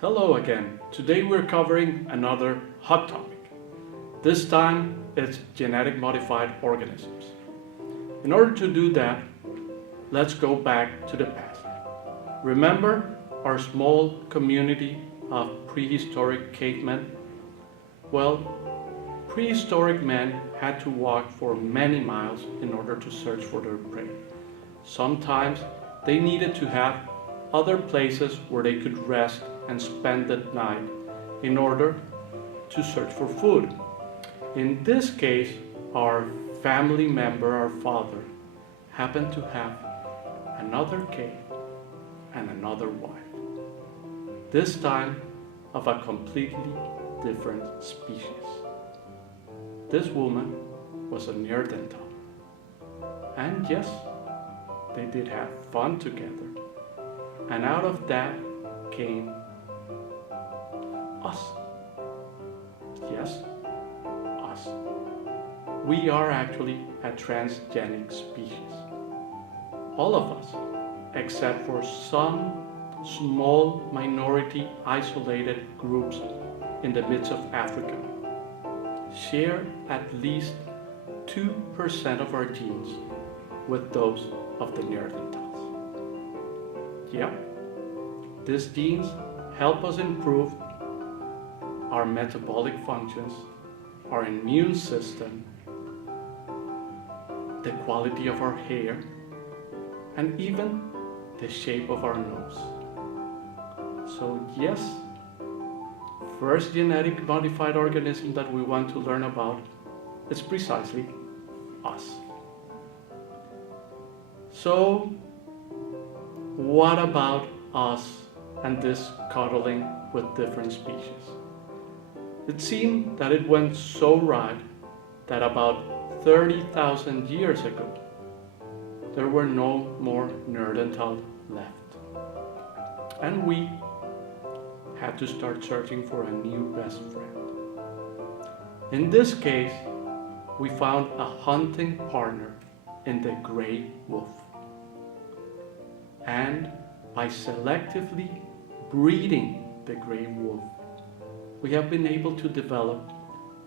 Hello again. Today we're covering another hot topic. This time it's genetic modified organisms. In order to do that, let's go back to the past. Remember our small community of prehistoric cavemen? Well, prehistoric men had to walk for many miles in order to search for their prey. Sometimes they needed to have other places where they could rest and spend the night in order to search for food. In this case, our family member, our father, happened to have another cave and another wife. This time of a completely different species. This woman was a Neanderthal. And yes, they did have fun together. And out of that came us. Yes, us. We are actually a transgenic species. All of us, except for some small minority isolated groups in the midst of Africa, share at least 2% of our genes with those of the Neanderthals. Yeah, these genes help us improve our metabolic functions, our immune system, the quality of our hair, and even the shape of our nose. So yes, first genetic modified organism that we want to learn about is precisely us. So what about us and this cuddling with different species? It seemed that it went so right that about 30,000 years ago, there were no more Neanderthals left. And we had to start searching for a new best friend. In this case, we found a hunting partner in the gray wolf. And by selectively breeding the gray wolf, we have been able to develop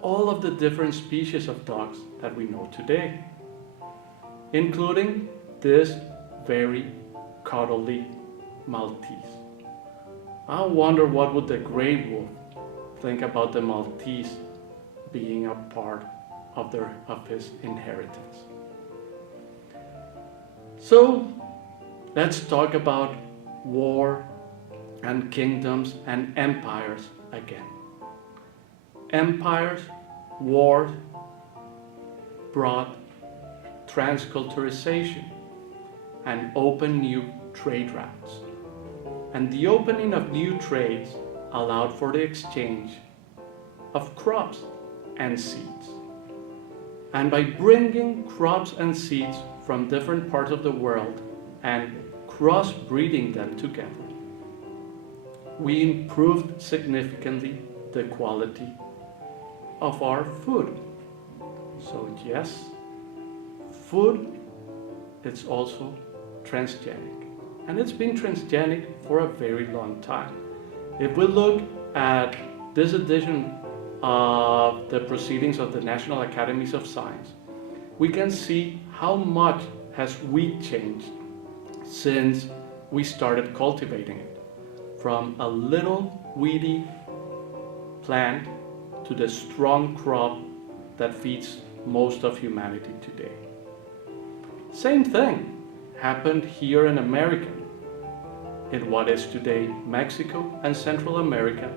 all of the different species of dogs that we know today, including this very cuddly Maltese. I wonder what would the gray wolf think about the Maltese being a part of his inheritance. So let's talk about war and kingdoms and empires again. Empires, wars brought transculturization and opened new trade routes. And the opening of new trades allowed for the exchange of crops and seeds. And by bringing crops and seeds from different parts of the world and crossbreeding them together, we improved significantly the quality of our food. So yes, food is also transgenic. And it's been transgenic for a very long time. If we look at this edition of the Proceedings of the National Academies of Science, we can see how much has wheat changed since we started cultivating it. From a little weedy plant to the strong crop that feeds most of humanity today. Same thing happened here in America, in what is today Mexico and Central America.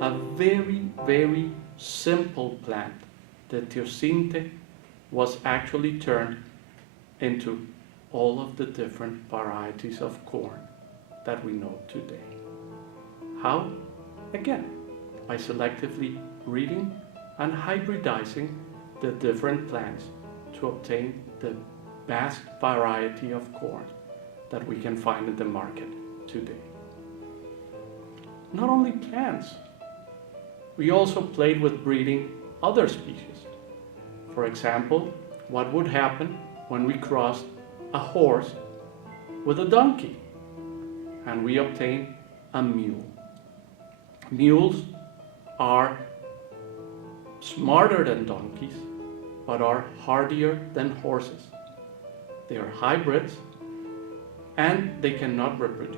A very, very simple plant, the teosinte, was actually turned into all of the different varieties of corn that we know today. How? Again, by selectively breeding and hybridizing the different plants to obtain the vast variety of corn that we can find in the market today. Not only plants, we also played with breeding other species. For example, what would happen when we crossed a horse with a donkey and we obtained a mule? Mules are smarter than donkeys, but are hardier than horses. They are hybrids and they cannot reproduce.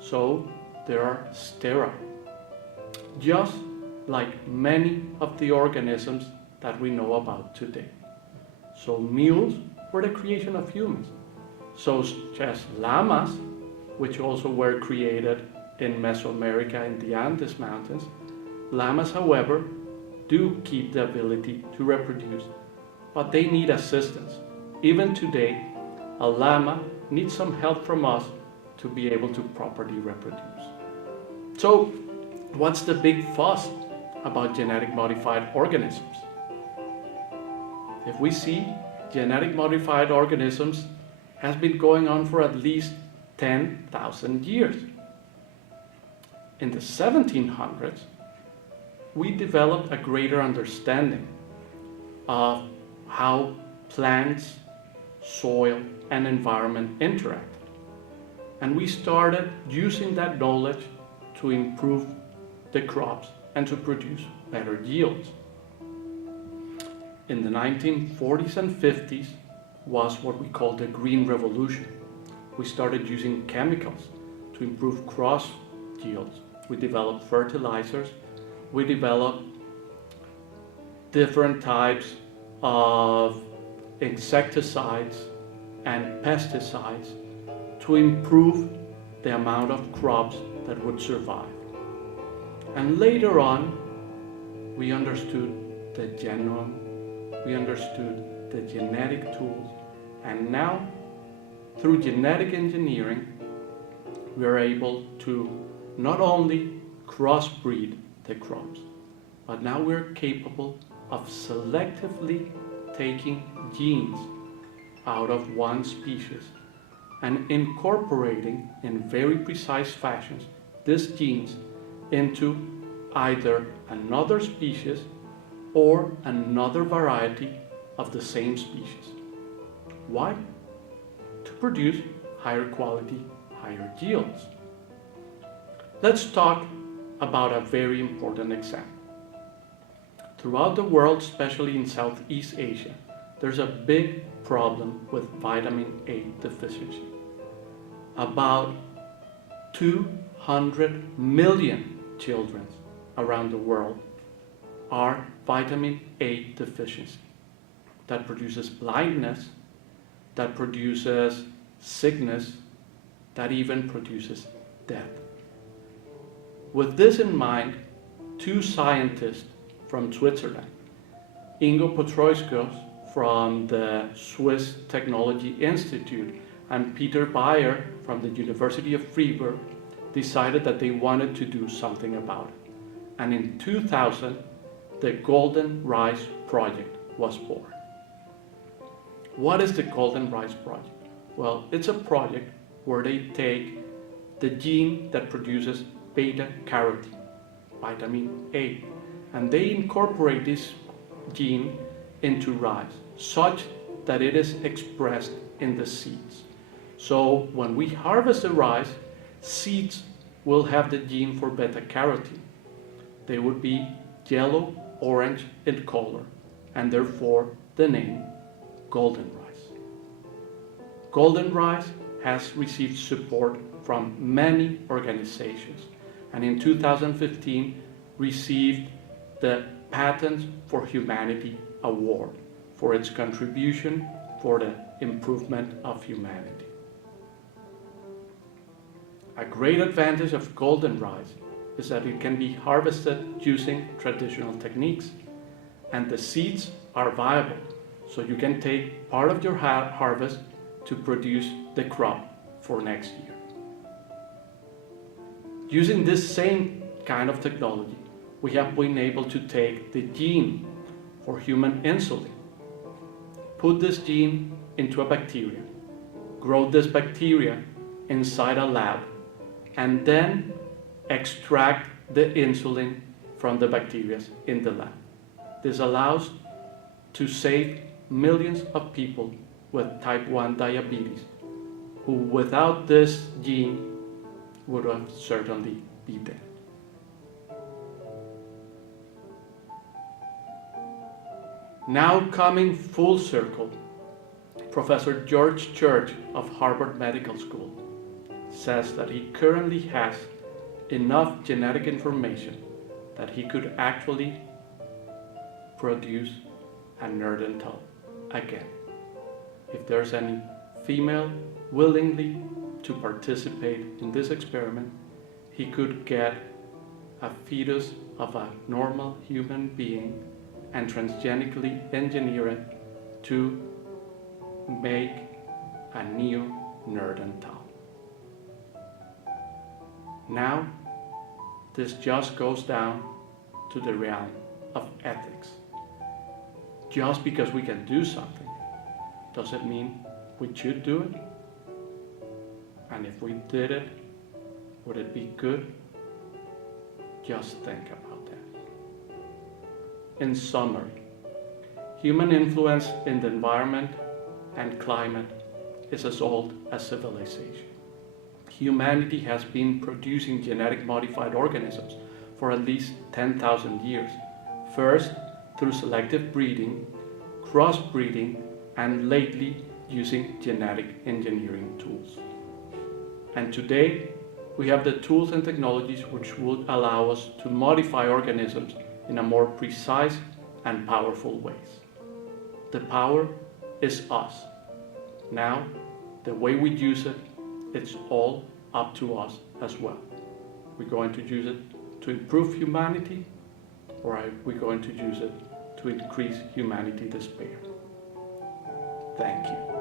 So they are sterile, just like many of the organisms that we know about today. So mules were the creation of humans, such as llamas, which also were created in Mesoamerica in the Andes Mountains. Llamas, however, do keep the ability to reproduce, but they need assistance. Even today, a llama needs some help from us to be able to properly reproduce. So, what's the big fuss about genetic modified organisms? If we see, genetic modified organisms has been going on for at least 10,000 years. In the 1700s, we developed a greater understanding of how plants, soil, and environment interact. And we started using that knowledge to improve the crops and to produce better yields. In the 1940s and 50s was what we call the Green Revolution. We started using chemicals to improve cross yields. We developed fertilizers. We developed different types of insecticides and pesticides to improve the amount of crops that would survive. And later on, we understood the genome, we understood the genetic tools, and now, through genetic engineering, we are able to not only crossbreed the crops, but now we're capable of selectively taking genes out of one species and incorporating in very precise fashions these genes into either another species or another variety of the same species. Why? To produce higher quality, higher yields. Let's talk about a very important example. Throughout the world, especially in Southeast Asia, there's a big problem with vitamin A deficiency. About 200 million children around the world are vitamin A deficiency. That produces blindness, that produces sickness, that even produces death. With this in mind, two scientists from Switzerland, Ingo Potroiskos from the Swiss Technology Institute and Peter Bayer from the University of Freiburg decided that they wanted to do something about it. And in 2000, the Golden Rice Project was born. What is the Golden Rice Project? Well, it's a project where they take the gene that produces beta-carotene, vitamin A, and they incorporate this gene into rice, such that it is expressed in the seeds. So when we harvest the rice, seeds will have the gene for beta-carotene. They would be yellow, orange in color, and therefore the name golden rice. Golden rice has received support from many organizations, and in 2015 received the Patent for Humanity Award for its contribution for the improvement of humanity. A great advantage of golden rice is that it can be harvested using traditional techniques, and the seeds are viable, so you can take part of your harvest to produce the crop for next year. Using this same kind of technology, we have been able to take the gene for human insulin, put this gene into a bacteria, grow this bacteria inside a lab, and then extract the insulin from the bacteria in the lab. This allows to save millions of people with type 1 diabetes, who without this gene would have certainly be dead. Now coming full circle, Professor George Church of Harvard Medical School says that he currently has enough genetic information that he could actually produce a Neanderthal again. If there's any female willingly to participate in this experiment, he could get a fetus of a normal human being and transgenically engineer it to make a new Neanderthal. Now, this just goes down to the realm of ethics. Just because we can do something, does it mean we should do it? And if we did it, would it be good? Just think about that. In summary, human influence in the environment and climate is as old as civilization. Humanity has been producing genetic modified organisms for at least 10,000 years. First, through selective breeding, crossbreeding, and lately using genetic engineering tools. And today, we have the tools and technologies which would allow us to modify organisms in a more precise and powerful ways. The power is us. Now, the way we use it, it's all up to us as well. We're going to use it to improve humanity, or are we going to use it to increase humanity despair? Thank you.